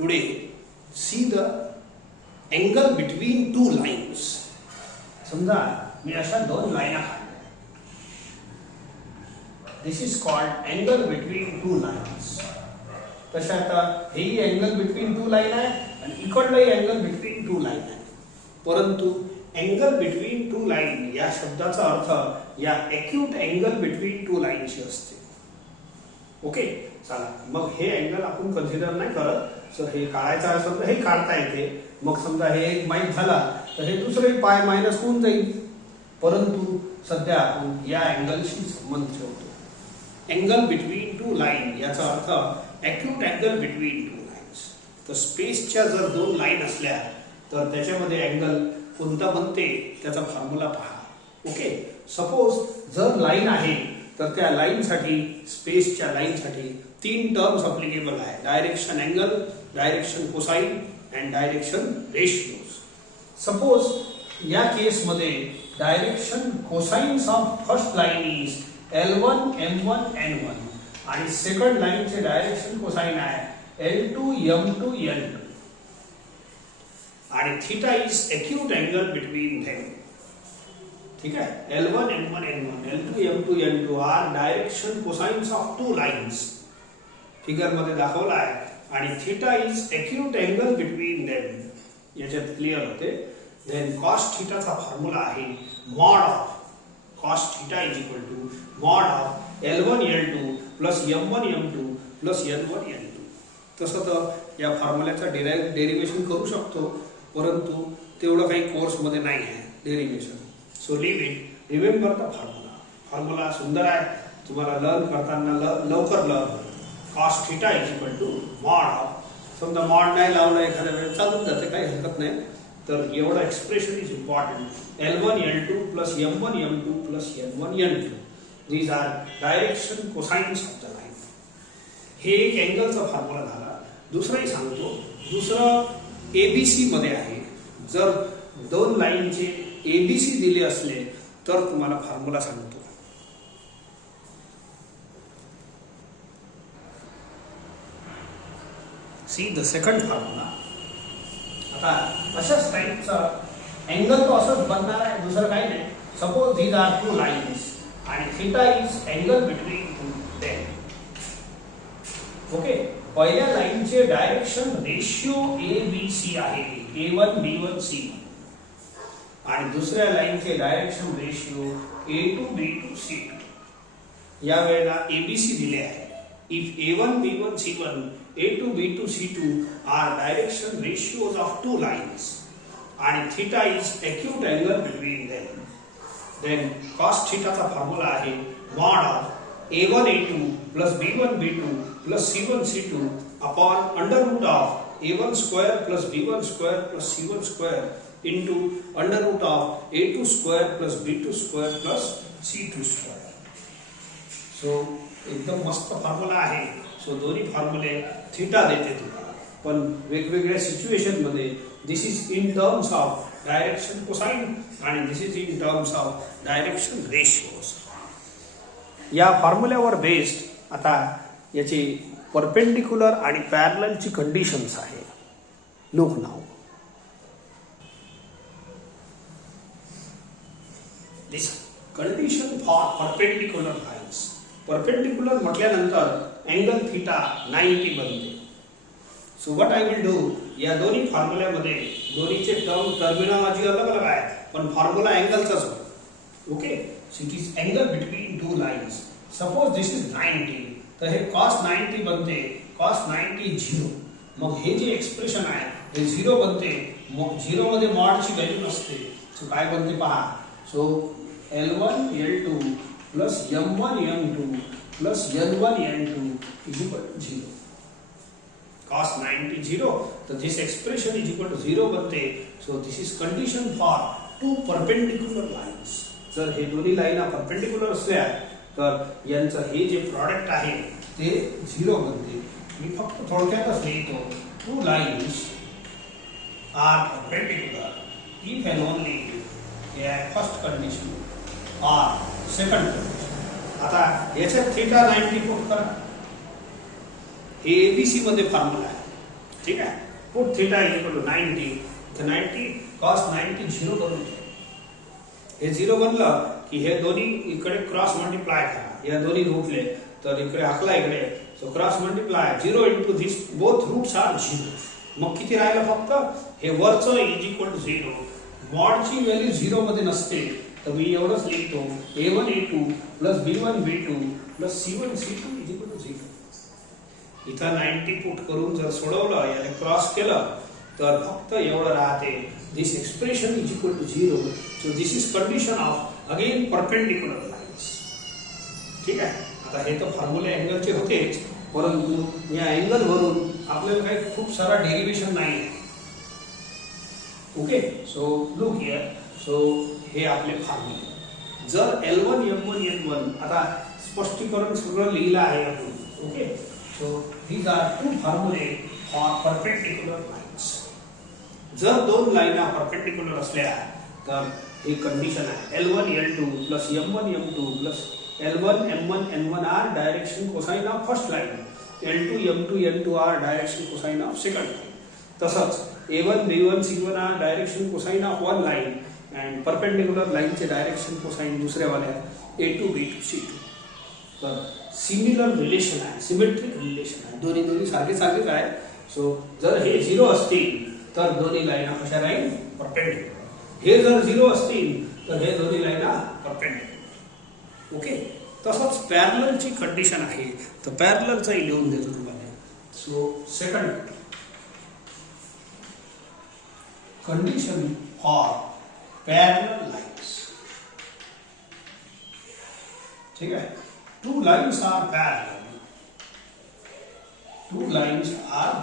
today see the angle between two lines. समजा मी अशा दोन लाईना काढल्या. This is called angle between two lines. तशा आता हेही अँगल बिटवीन टू लाईन आहे आणि इकडलंही अँगल बिटवीन टू लाईन आहे. परंतु अँगल बिटवीन टू लाईन या शब्दाचा अर्थ या एक्यूट अँगल बिटवीन टू लाईनशी असते. ओके, चला मग हे अँगल आपण कन्सिडर नाही करत. सर हे काढायचं असेल तर हे काढता येते. मग समजा हे एक माहीत झाला तर हे दुसरे पाय मायनस होऊन जाईल. परंतु सध्या आपण या अँगलशी संबंध ठेवतो. अँगल बिटवीन टू लाईन याचा अर्थ acute angle between two lines. तर स्पेसच्या जर दोन लाईन असल्या तर त्याच्यामध्ये अँगल कोणता बनते त्याचा फॉर्म्युला पहा. ओके, सपोज जर लाईन आहे तर त्या लाईनसाठी स्पेसच्या लाईनसाठी तीन टर्म्स अप्लिकेबल आहे. Direction angle, direction cosine and direction ratios. Suppose या केसमध्ये direction cosines of first line is L1, M1, N1 आणि सेकंड लाईनचे डायरेक्शन कोसाइन आहे L2, M2, N2 आणि theta is acute angle between them. ठीक आहे, L1, M1, N1, L2, M2, N2 are direction cosines of two lines. Figure मध्ये दाखवला आहे आणि theta is acute angle between देम. याच्यात क्लिअर होते. देन कॉस थीटाचा फॉर्म्युला आहे mod of cos theta is equal to mod of L1 L2 plus M1 M2 plus N1 N2. तसं तर या फॉर्म्युल्याचा डेरिवेशन करू शकतो, परंतु तेवढं काही कोर्समध्ये नाही आहे derivation. So leave it. Remember the formula. Formula सुंदर आहे, तुम्हाला लर्न करताना लवकर learn. cos theta is equal to mod of, समजा मॉड नाही लावलं एखाद्या वेळेस चालून जाते, काही हरकत नाही. तर एवढं expression is important. L1 L2 plus M1 M2 plus N1 N2. These are direction cosines of the line. हे एक अँगलचा फॉर्म्युला झाला. दुसराही सांगतो. दुसरं एबीसी मध्ये आहे. जर दोन लाईनचे एबीसी दिले असले तर तुम्हाला फॉर्म्युला सांगतो. See the second formula. आता अशाच टाईपचा अँगल तो असंच बनणार आहे, दुसरं काही नाही. Suppose these are two lines आणि theta is angle between two them. Okay, पहिल्या लाईनचे direction ratio A B C आहे, A1 B1 C1 आणि दुसऱ्या लाईनचे direction ratio A2 B2 C2. या वेळेला एबीसी दिले आहे. If A1 B1 C1 A2 B2 C2 are direction ratios of two lines and theta is acute angle between them, then cos theta चा formula आहे mod of A1 A2 plus B1 B2 plus C1 C2 upon under root of A1 square plus B1 square plus C1 square into under root of A2 square plus B2 square plus C2 square. So एकदम मस्त formula आहे. So दोन्ही फॉर्म्युले theta देते तुम्हाला, पण वेगवेगळ्या situation मध्ये this is in terms of direction cosine आणि this is in terms of direction ratios. या फॉर्म्युल्यावर बेस्ड आता याची परपेंडिक्युलर आणि पॅरललची कंडिशन्स आहे. Look now. This condition for perpendicular lines. Perpendicular म्हटल्यानंतर अँगल थीटा 90 बनते. So what I will do, या दोन्ही फॉर्म्युल्यामध्ये दोन्हीचे टर्मिनॉलॉजी अलग अलग आहे, पण फॉर्म्युला अँगलचाच होतो. Okay, so it is angle between two lines. Suppose this is 90, तर हे cos 90 बनते. cos 90 0. मग हे जे एक्सप्रेशन आहे हे 0 बनते. 0 मध्ये मॉडची व्हॅल्यू नसते. सो काय बनते पहा. So L1 L2 plus M1 M2 plus N1 N2 is equal to 0. Cos 90 0. So this expression is equal to 0 बनते. So this is condition for two perpendicular lines. जर हे दोन्ही लाईन परपेंडिक्युलर असल्या तर यांचं हे जे प्रॉडक्ट आहे ते 0 बनते. मी फक्त थोडक्यातच लिहितो. Two lines are perpendicular if and only first condition or second condition. आता याच्यात थीटा 90 पुट करा. हे एबीसी मध्ये फॉर्म्युला आहे. ठीक आहे. पुट थिटा इक्वल टू 90, तर 90 cos 90 0 करून घ्या. हे 0 बनलं की हे दोन्ही इकडे क्रॉस मल्टिप्लाय करा. या दोन्ही रूटले तर इकडे हाकला इकडे. So cross multiply 0 into this both roots are 0. मग किती राहिलं फक्त हे वरचं इज इक्वल टू 0. मॉडची व्हॅल्यू 0 मध्ये नसते तर मी एवढंच लिहितो a1 a2 plus b1 b2 plus c1 c2 is equal to 0. इथं 90 पुट करून जर सोडवलं याला क्रॉस केलं तर फक्त एवढं राहते this expression is equal to 0. So this is condition of again perpendicular lines. ठीक आहे. आता हे तर फॉर्म्युले अँगलचे होतेच, परंतु या अँगल वरून आपल्याला काही खूप सारा डेरिव्हेशन नाही आहे. Okay. So look here. So हे आपले फॉर्म्युले. जर L1 M1 N1 आता स्पष्टीकरण सगळं लिहिलं आहे आपण. Okay. So these are two formulae for perpendicular lines. जर दोन लाईना परपेंडिक्युलर असल्या तर ही कंडिशन आहे L1 L2 plus M1 M2 plus L1 M1 N1 are direction cosine of first line, L2 M2 N2 are direction cosine of second line. तसंच A1 B1 C1 are direction cosine of one line and perpendicular लाईनचे direction cosine दुसऱ्या वाल्या A2 B2 C2. तर similar relation आहे, symmetric relation आहे. दोन्ही सारखेच आहे. सो जर हे 0 असतील तर दोन्ही लाईना कशा राहील? परपेंडिक्युलर. हे जर 0 असतील तर हे दोन्ही लाईना परपेंडिक्युलर. ओके. तसंच पॅरललची कंडिशन आहे, तर पॅरललचा लिहून देतो तुम्हाला. So second condition for parallel lines. ठीक आहे. Two lines are parallel. Two lines are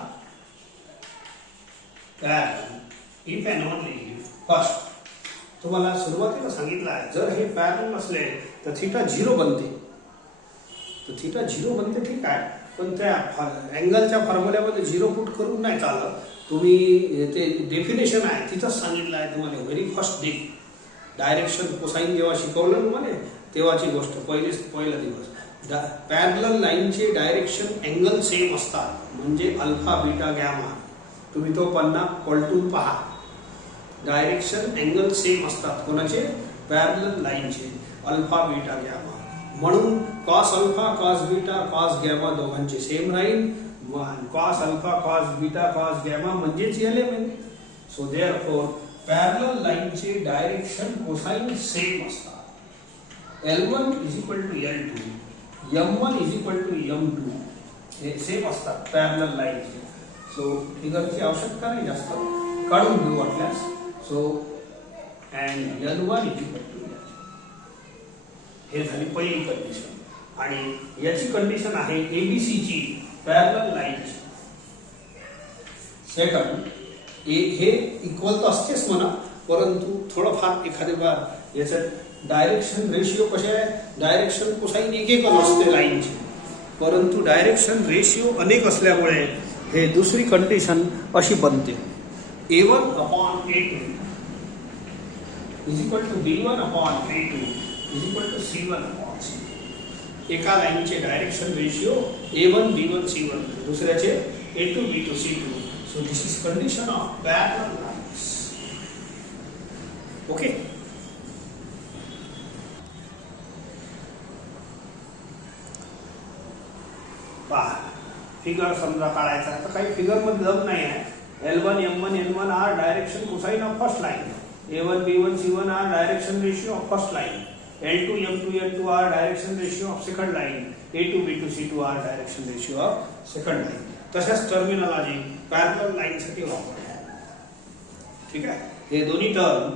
parallel if and only if first. तुम्हाला सुरुवातीला सांगितलं आहे जर हे पॅरलल असले तर थीटा 0 बनते. तर थीटा 0 बनते ठीक आहे, पण त्या अँगलच्या फॉर्म्युल्यामध्ये 0 पुट करून नाही चालत. तुम्ही ते डेफिनेशन आहे तिथंच सांगितलं आहे तुम्हाला very first day. Direction cosine जेव्हा शिकवलं तुम्हाला तेव्हाची गोष्ट, पहिला दिवस. पॅरलल लाईनचे डायरेक्शन अँगल सेम असतात, म्हणजे अल्फा बीटा गॅमा. तुम्ही तो पन्ना पलटून पहा. डायरेक्शन अँगल सेम असतात कोणाचे? पॅरलल लाईनचे. Alpha beta gamma. म्हणून cos alpha cos beta cos gamma दोघांचे सेम राहील. Cos alpha cos beta cos gamma म्हणजेच एलिमेंट. सो देअरफॉर पॅरलल लाईनचे डायरेक्शन कोसाइन सेम असतात. L1 is equal to L2, M1 is equal to M2 हे same असतात parallel लाईनचे. So फिगरची आवश्यकता नाही जास्त, काढून घेऊ वाटल्यास. So and L1 is equal to L. हे झाली पहिली कंडिशन. आणि याची कंडिशन आहे ABC ची पॅरलल लाईनची. सेकंड हे इक्वल तर असतेच म्हणा, परंतु थोडंफार एखादे बार याच्यात डायरेक्शन रेशिओ कसे आहे? डायरेक्शन कोसाइन एकच असते लाईनची, परंतु डायरेक्शन रेशिओ अनेक असल्यामुळे हे दुसरी कंडिशन अशी बनते A1 upon A2 is equal to B1 upon B2 is equal to C1 upon C2. एका लाईनचे direction ratio A1 B1 C1, दुसऱ्याचे A2 B2 C2. So this is condition of parallel lines. Okay. पहा figure समजा काढायचा तर काही figure मध्ये दम नाही आहे. L1 M1 N1 are direction cosine of first line, A1 B1 C1 are direction ratio of first line, L2 M2 N2 are direction ratio of second line, A2 B2 C2 are direction ratio of second line. तशाच terminology parallel line साठी वापरली आहे. ठीक आहे. हे दोन्ही term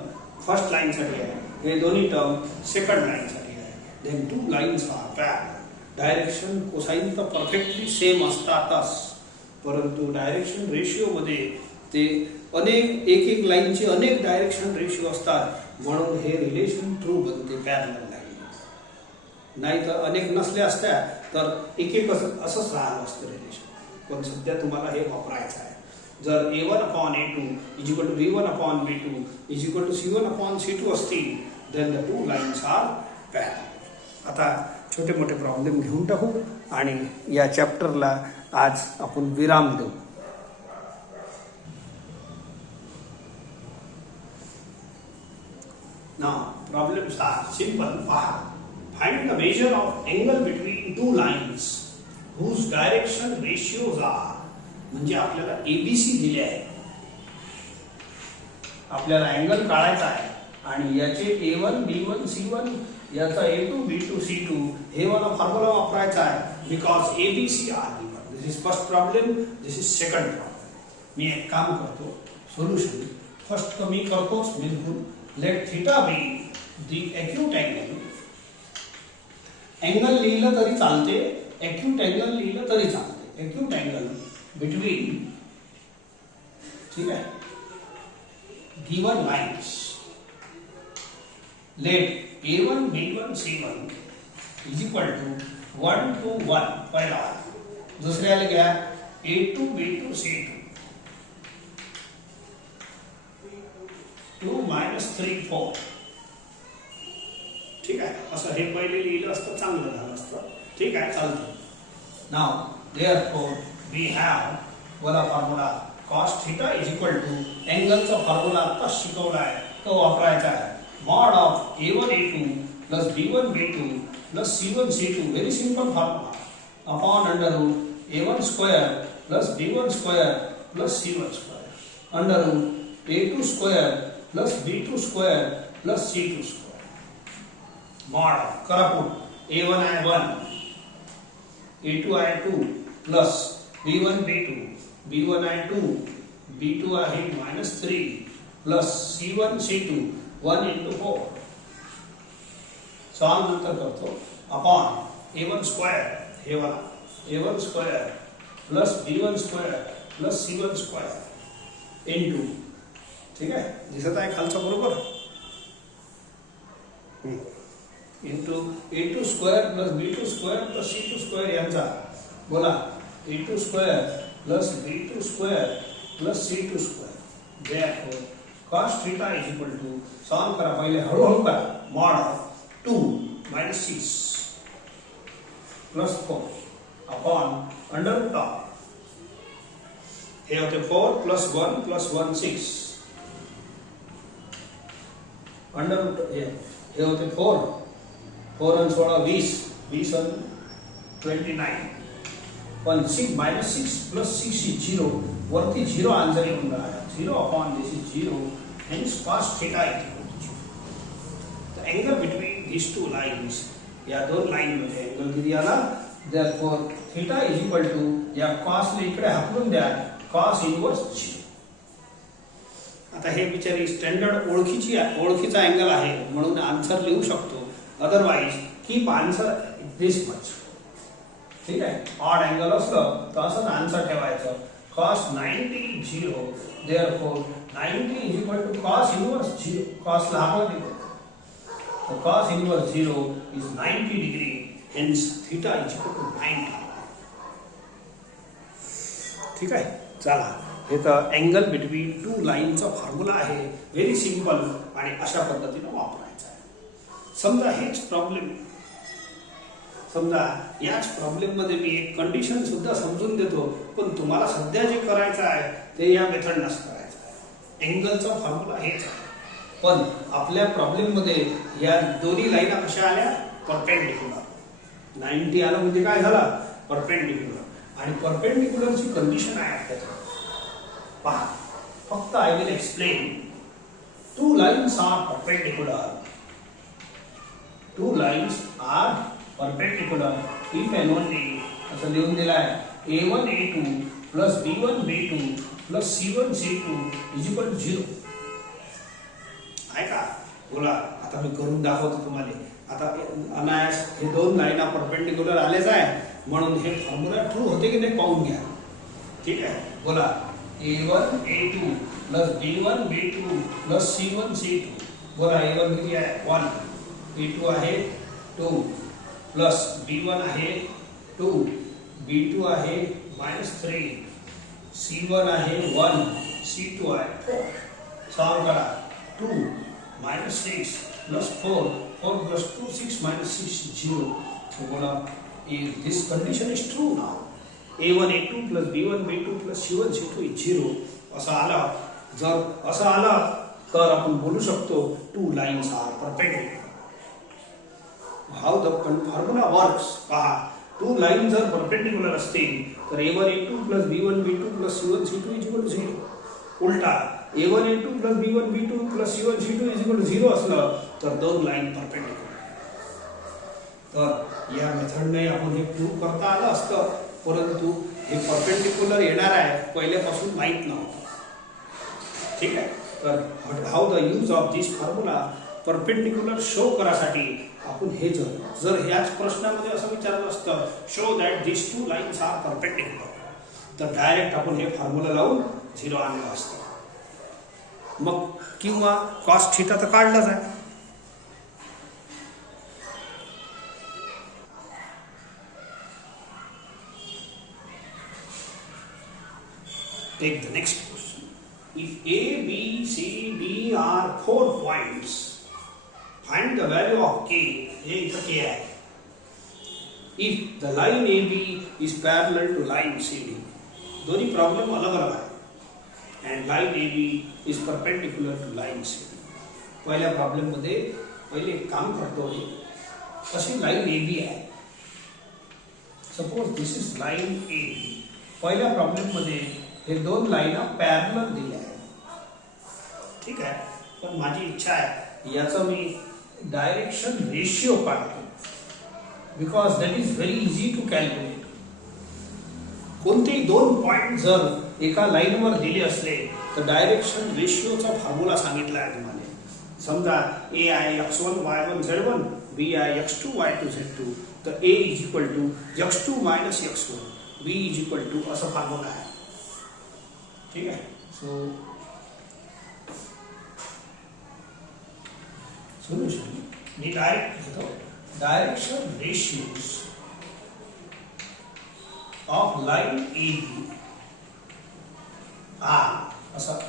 first line साठी आहे, हे दोन्ही टर्म सेकंड लाईन साठी आहे. Then two lines are parallel. Direction cosine तर परफेक्टली सेम असतातच, परंतु डायरेक्शन रेशिओ मध्ये ते अनेक एक लाईनचे अनेक डायरेक्शन रेशिओ असतात, म्हणून हे रिलेशन ट्रू बनते पॅरलल लाईन. नाही तर अनेक नसल्या असत्या तर एक असंच राहिलं असतं रिलेशन. पण सध्या तुम्हाला हे वापरायचं आहे. जर A1 upon A2 is equal to B1 upon B2 is equal to C1 upon C2 असतील then the two lines are parallel. आता छोटे मोठे प्रॉब्लेम घेऊन टाकू आणि या चॅप्टरला आज आपण विराम देऊ. Now problems are simple. Find the measure of angle between two lines whose direction ratios are. म्हणजे आपल्याला ABC दिले आहे, आपल्याला अँगल काढायचा आहे आणि याचे A1 B1 C1 याचा A2 B2 C2 हे वाला फॉर्म्युला वापरायचा आहे because ABC are given. This is first problem, this is second problem. मी एक काम करतो, सोल्युशन फर्स्ट कमी करतोच बिलकुल. Let theta be the acute angle. Angle लिहिलं तरी चालते, एक्यूट अँगल लिहिलं तरी चालते. एक्यूट अँगल बिटवीन, ठीक आहे, given lines. Let A1 B1 C1 is equal to 1 to 1 पहिला. दुसऱ्याला घ्या A2 B2 C2 2 -3 4. ठीक आहे, असं हे पहिले लिहिलं असतं चांगलं झालं असतं. ठीक आहे, चालतं. नाव therefore we have वाला formula cos theta is equal to अँगलचा फॉर्म्युला आता शिकवला आहे तो वापरायचा आहे. mod of A1 A2 plus B1 B2 plus C1 C2 very simple formula upon under root A1 square plus B1 square plus C1 square under root A2 square plus B2 square plus C2 square. mod of करपut A1 I1 A2 I2 plus B1 B2 B1 I2 B2 आहे -3 plus C1 C2 1 into 4. Solve नंतर करतो upon A1 square हे वाला A1 square plus B1 square plus C1 square into, ठीक आहे, दिसत आहे खालचा बरोबर, into A2 square plus B2 square plus C2 square यांचा बोला A2 square plus B2 square plus C2 square. therefore cos theta is equal to, solve करा पहिले हळूहळू करा, mod of 2 - 6 plus 4 upon under root of हे होते 4 plus 1 plus 1 6 under root हे होते 4 and 16 20 20 and 29 पण 6 - 6 plus 6 is 0 वरती 0 आन्सर येऊन राहिला. 0 upon this is 0, hence cos theta is equal to 0. The angle between these two lines, या दोन लाइन मध्ये अँगल किती आला, therefore theta is equal to, या cos ने इकडे हकलून द्या, cos इनवर्स 0. आता हे बिचारी स्टँडर्ड ओळखीचा अँगल आहे म्हणून आन्सर लिहू शकतो, अदरवाइज कीप आन्सर दिस मच. ठीक आहे, ऑड अँगल असलं तर असंच आन्सर ठेवायचं. cos 90 0, therefore 90 is equal to cos inverse 0. cos ला आपण लिहू, so cos inverse 0 is 90 degree, hence theta is equal to 90. ठीक आहे, चला हे तर अँगल बिटवीन टू लाईनचा फॉर्म्युला आहे, व्हेरी सिंपल आणि अशा पद्धतीने वापरायचा आहे. समजा हेच प्रॉब्लेम, समजा याच प्रॉब्लेम मध्ये मी एक कंडिशन सुद्धा समजून देतो, पण तुम्हाला सध्या जे करायचं आहे ते या मेथडनंच करायचं आहे. अँगलचा फॉर्म्युला हेच आहे, पण आपल्या प्रॉब्लेम मध्ये या दोन्ही लाईना कशा आल्या, परपेंडिक्युलर. 90 आलं म्हणजे काय झालं, परपेंडिक्युलर. आणि परपेंडिक्युलरची कंडिशन आहे आपल्याकडे पहा. फक्त I will explain. Two lines are perpendicular, two lines are perpendicular if and only असं लिहून दिला आहे A1 A2 plus B1 B2 plus C1 C2 is equal to 0. आहे का, बोला. आता मी करून दाखवतो तुम्हाला. आता अनायास हे दोन लाईना परपेंडिक्युलर आलेच आहे म्हणून हे फॉर्म्युला ट्रू होते की नाही पाहून घ्या. ठीक आहे, बोला A1 A2 plus B1 B2 plus C1 C2. बोला A1 किती आहे 1, B2 आहे 2 प्लस B1 आहे 2, B2 आहे -3, C1 आहे 1, C2 आहे 4. सॉल्व करा. 2 - 6 plus 4, 4 plus 2 6 - 6 0. So बोला if this condition is true now, A1 A2 plus B1 B2 plus C1 C2 is 0. असं आलं, जर असं आलं तर आपण बोलू शकतो two lines are perpendicular. How the formula works पहा. टू लाईन जर परपेंडिक्युलर असतील तर a1 a2 plus b1 b2 plus c1 c2 is equal to 0. उलटा a1 a2 plus b1 b2 plus c1 c2 is equal to 0 असलं तर दोन line perpendicular. तर या मेथडने आपण हे प्रूव्ह करता आलं असतं, परंतु हे परपेंडिक्युलर येणार आहे पहिल्यापासून माहीत नव्हतं. ठीक आहे. तर how the use of this formula perpendicular show करासाठी आपण हे जर ह्याच प्रश्नामध्ये असं विचारलं असतं show that this two lines are perpendicular, तर डायरेक्ट आपण हे फॉर्म्युला लावून 0 आणलं असतं. मग किंवा कॉस थिटा तर काढलंच आहे. Take the next question. If A, B, C, D are 4 points, find the value of K. हे इथं K आहे. If the line AB is parallel to line CD, दोन्ही प्रॉब्लेम अलग अलग आहे. And line AB is perpendicular to line CD. पहिल्या problem मध्ये पहिले एक काम करतो. अशी लाईन AB आहे. Suppose this is line AB. पहिल्या प्रॉब्लेम मध्ये हे दोन लाईन पॅरलल दिल्या आहेत. ठीक आहे. पण माझी इच्छा आहे याचं मी डायरेक्शन रेशिओ काढतो, because that is very easy to calculate. कोणतेही दोन पॉइंट जर एका लाईनवर दिले असले तर डायरेक्शन रेशिओचा फॉर्म्युला सांगितला आहे तुम्हाला. समजा ए आहे x1 y1 z1, b आहे x2 y2 z2, तर a is equal to x2 minus x1, b is equal to असं फॉर्म्युला आहे. ठीक आहे. सो सोल्युशन मी डायरेक्ट घेतो. Direction ratios of line AB are असं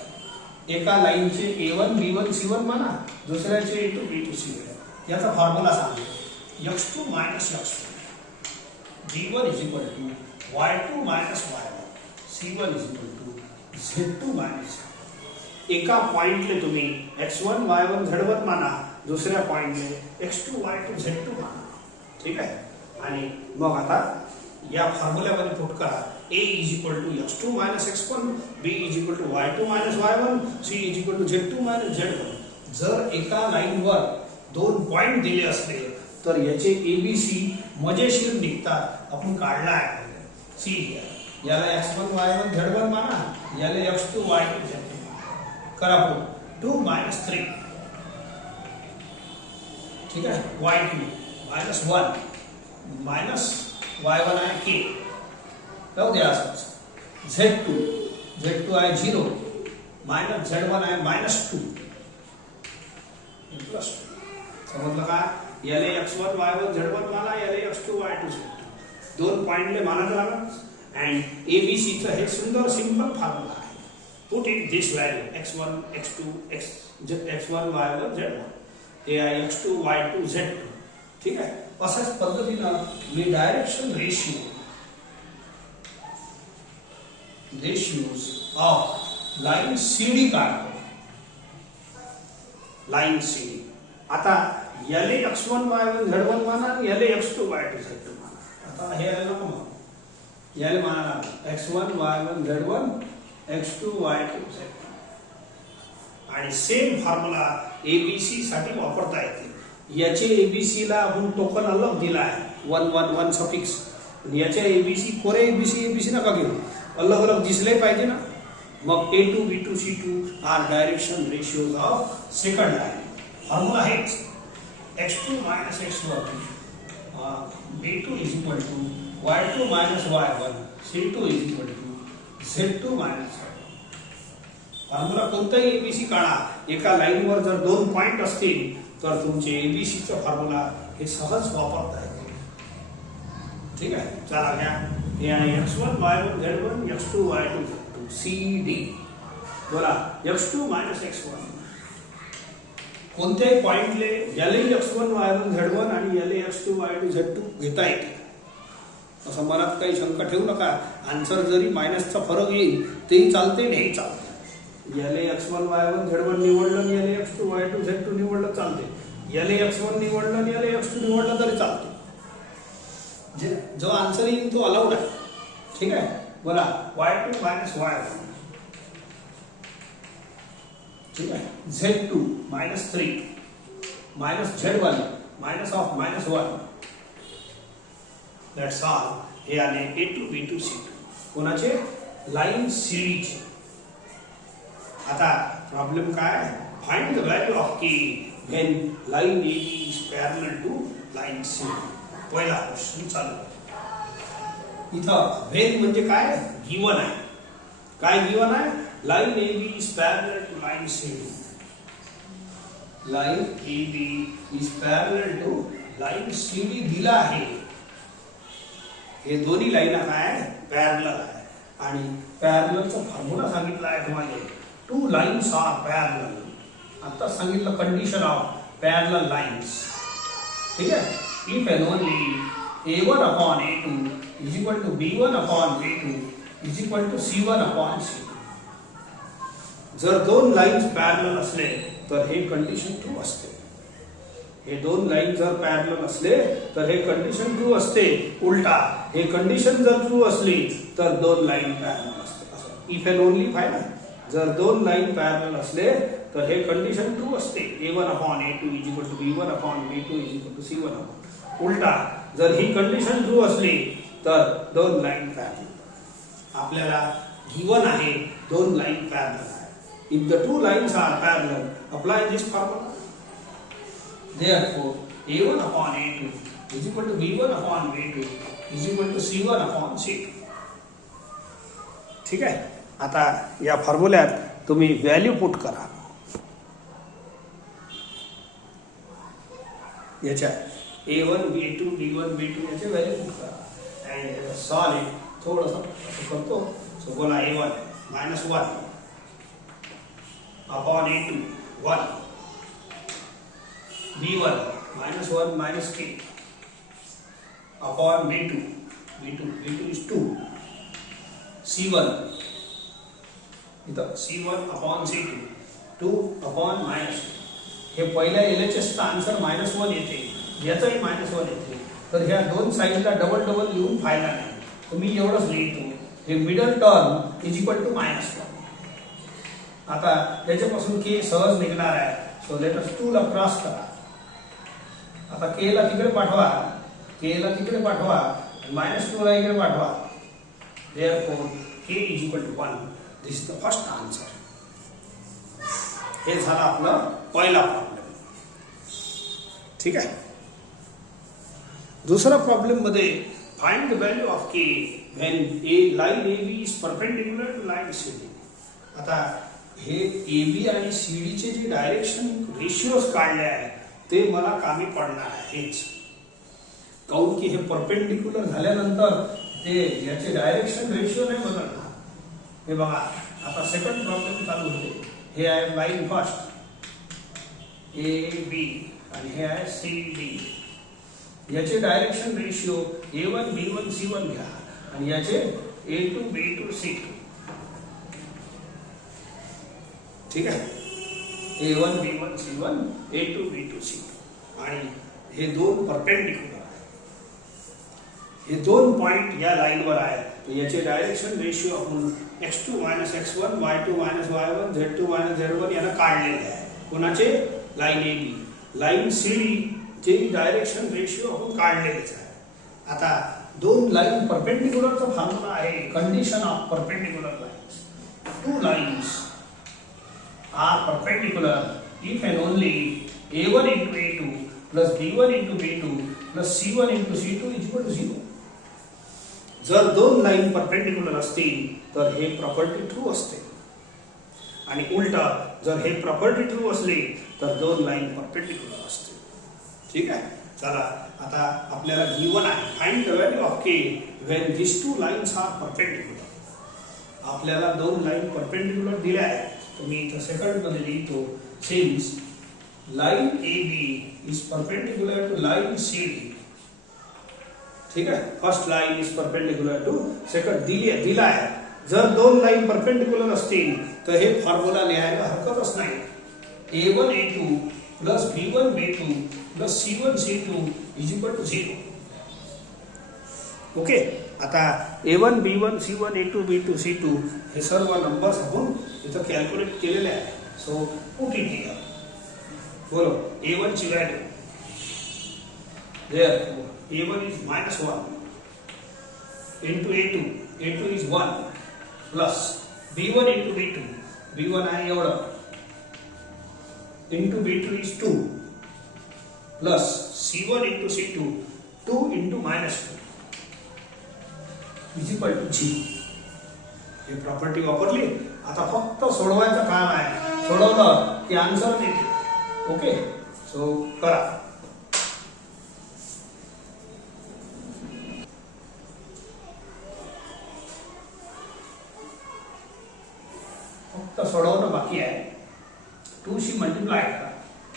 एका लाईनचे A1 B1 C1 म्हणा, दुसऱ्याचे A2 B2 C1. याचा फॉर्म्युला सांगतो x2 minus x1, b1 is equal to y2 minus y1, c1 is equal to z2 minus. एका पॉइंटले तुम्ही x1 y1 z1 माना, दुसऱ्या पॉइंटले x2 y2 z2 माना. ठीक आहे. आणि मग आता या फॉर्म्युल्यामध्ये पुट करा a is equal to x2 minus x1, b is equal to y2 minus y1, c is equal to z2 minus z1. जर एका लाईनवर दोन पॉइंट दिले असले तर याचे ABC मजेशीर निघतात. आपण काढला आहे सी. याला x1 y1 z1 माना, याला x2 y2 z2 माना. करा पुट 2 मायनस 3. ठीक आहे. y2 मायनस 1 मायनस y1 आहे k, राहू द्या असंच. z2 आहे 0 मायनस z1 आहे मायनस 2 प्लस 2. समजलं का? याले x1 y1 z1 माना, याले x2 y2 z2. दोन पॉइंटले मानायचं लागलं. अँड ABC चं हे सुंदर सिंपल फॉर्म्युला आहे. Put in this value x1 x2 x1 y1 z1, हे आहे x2 y2 z2. ठीक आहे. अशाच पद्धतीनं मी direction ratios of line CD काढतो. Line CD. आता याले x1 y1 z1 माना, याले x2 y2 z2 माना. आता हे आलं नको मग. याले माना x1 y1 z1 x2 y2 z2. आणि सेम फॉर्म्युला ABC साठी वापरता येते. याचे ABC ला आपण टोकन अलग दिला आहे 1 1 1 सफिक्स. याचे ABC कोरे ABC नका घेऊ, अलग अलग दिसले पाहिजे ना. मग A2 B2 C2 are direction ratios of second line. Formula हेच x2 minus x1 b2 is equal to y2 minus y1 c2 is equal to z2 minus. Formula कोणताही एबीसी काढा, एका लाईनवर जर दोन पॉइंट असतील तर तुमचे एबीसीचा फॉर्म्युला हे सहज वापरता येते. ठीक आहे. चला घ्या. हे आहे x1 y1 z1 x2 y2 z2 cd. बोला x2 मायनस x1 कोणत्याही पॉइंटले याले x1 y1 z1 आणि याले x2 y2 z2 घेता येते. असं मनात काही शंका ठेवू नका. आन्सर जरी मायनसचा फरक येईल तेही चालते, नाही चालते. LAX1 Y1 Z1 निवडलं आणि LAX2 Y2 Z2 निवडलं चालते. LAX1 निवडलं आणि LAX2 निवडलं तरी चालते. जो आन्सर येईल तो अलाउड आहे. ठीक आहे. बोला Y2 मायनस Y1. ठीक आहे. Z2 minus 3 minus Z1 minus of minus 1. That's all. हे आले A2 B2 C2. कोणाचे? लाईन सीडीचे. आता प्रॉब्लेम काय? Find the value of K when line AB is parallel to line CD. पहिला क्वेश्चन चालू. इथं व्हेन म्हणजे काय? गिवन आहे. काय गिवन आहे? Line AB is parallel to line CD. Line AB is parallel to line CD दिला आहे. हे दोन्ही लाईन काय? पॅरलल आहे. आणि पॅरललचा फॉर्म्युला सांगितला आहे तुम्हाला. Two lines are parallel. आता सांगितलं कंडिशन ऑफ पॅरलल लाईन्स. ठीक आहे. If and only A1 upon A2 is equal to B1 upon B2 is equal to C1 upon C2. जर दोन लाईन्स पॅरलल असले तर हे कंडिशन ट्रू असते. हे दोन लाईन जर पॅरलल असले तर हे कंडिशन ट्रू असते. उलटा हे कंडिशन जर ट्रू असली तर दोन लाईन पॅरलल असते. इफ एंड ओनली फायदा. जर दोन लाईन पॅरलल असले तर हे कंडिशन ट्रू असते. A1 upon A2 is equal to B1 upon B2 is equal to C1 upon. उलटा जर ही कंडिशन ट्रू असली तर दोन लाईन पॅरलल. आपल्याला गिवन आहे दोन लाईन पॅरलल आहे. If the two lines are parallel apply this formula. Therefore, A1 upon A2 is equal to B1 upon B2 is equal to C1 upon C2. ठीक आहे. आता या फॉर्म्युल्यात तुम्ही व्हॅल्यू पुट करा. याच्या A1 B2 B1 B2 याचे value put करा. And solve it. थोडंसं असं करतो. सो बोला A1 minus 1 upon A2 1. B1 minus 1 minus K upon B2. B2 is 2. C1 इथं C1 upon C2 2 upon minus 2. हे पहिल्या LHS चा आन्सर -1 येते. याचाही -1 येते. तर ह्या दोन साईडला डबल डबल लिहून फायदा नाही. तुम्ही एवढंच लिहितो. हे middle term is equal to -1. आता त्याच्यापासून K सहज निघणार आहे. सो लेट अस 2 ला क्रॉस करा. आता K ला तिकडे पाठवा. K ला तिकडे पाठवा. -2 ला इकडे पाठवा. Therefore K is equal to 1. This is the first answer. हे झाला आपला पहिला प्रॉब्लेम. ठीक आहे. दुसरा प्रॉब्लेम मध्ये find the value of K when a line AB is perpendicular to line CD. आता हे AB आणि CD चे जे डायरेक्शन रेशिओज काढले आहे ते मला कामी पडणार आहेच. काऊन की हे परपेंडिक्युलर झाल्यानंतर ते याचे डायरेक्शन रेशिओ नाही बदलणार. हे बघा आता सेकंड प्रॉब्लेम चालू होते. हे आहे लाईन फर्स्ट AB आणि हे आहे CD. याचे direction ratio A1 B1 C1 घ्या आणि याचे A2 B2 C2. ठीक आहे. A1 B1 C1 A2 B2 C2 आणि हे दोन परपेंडिक्युलर आहे. हे दोन पॉइंट या लाईनवर आहे. तर याचे डायरेक्शन रेशिओ आपण x2 x1 y2 y1 z2 z1 याला काढलेले आहे. कोणाचे? Line AB. लाईन CD चे डायरेक्शन रेशिओ आपण काढलेलेच आहे. आता दोन लाईन परपेंडिक्युलरचा फॉर्म्युला आहे condition of perpendicular lines. Two lines are perpendicular if and only A1 into A2 plus B1 into B2 plus C1 into C2 is equal to 0. जर दोन line perpendicular असतील तर हे प्रॉपर्टी ट्रू असते. आणि उलटा जर हे प्रॉपर्टी ट्रू असली तर दोन लाईन परपेंडिक्युलर असते. ठीक आहे. चला आता आपल्याला गिवन आहे find the value of K when these two lines are perpendicular. आपल्याला दोन लाईन परपेंडिक्युलर दिल्या आहेत. मी इथं सेकंड मध्ये लिहितो. Since line AB is perpendicular to line CD. ठीक आहे. First line is perpendicular to second दिला आहे. जर दोन लाईन परपेंडिक्युलर असतील तर हे फॉर्म्युला लिहायला हरकतच नाही. A1 A2 plus B1 B2 plus C1 C2 is equal to 0. Okay. आता A1 B1 C1 A2 B2 C2 हे सर्व नंबर्स आपण इथं कॅल्क्युलेट केलेले आहे. So put it here. बोलो A1 ची value therefore A1 is -1 into A2. A2 is 1 plus B1 into B2. B1 आहे एवढं into B2 is 2 plus C1 into C2 2 into -2 is equal to 0. हे property वापरली. आता फक्त सोडवायचं काम आहे. सोडवलं की आन्सर येते. ओके. सो करा. फक्त सोडवणं बाकी आहे. 2 शी मल्टिप्लाय करा.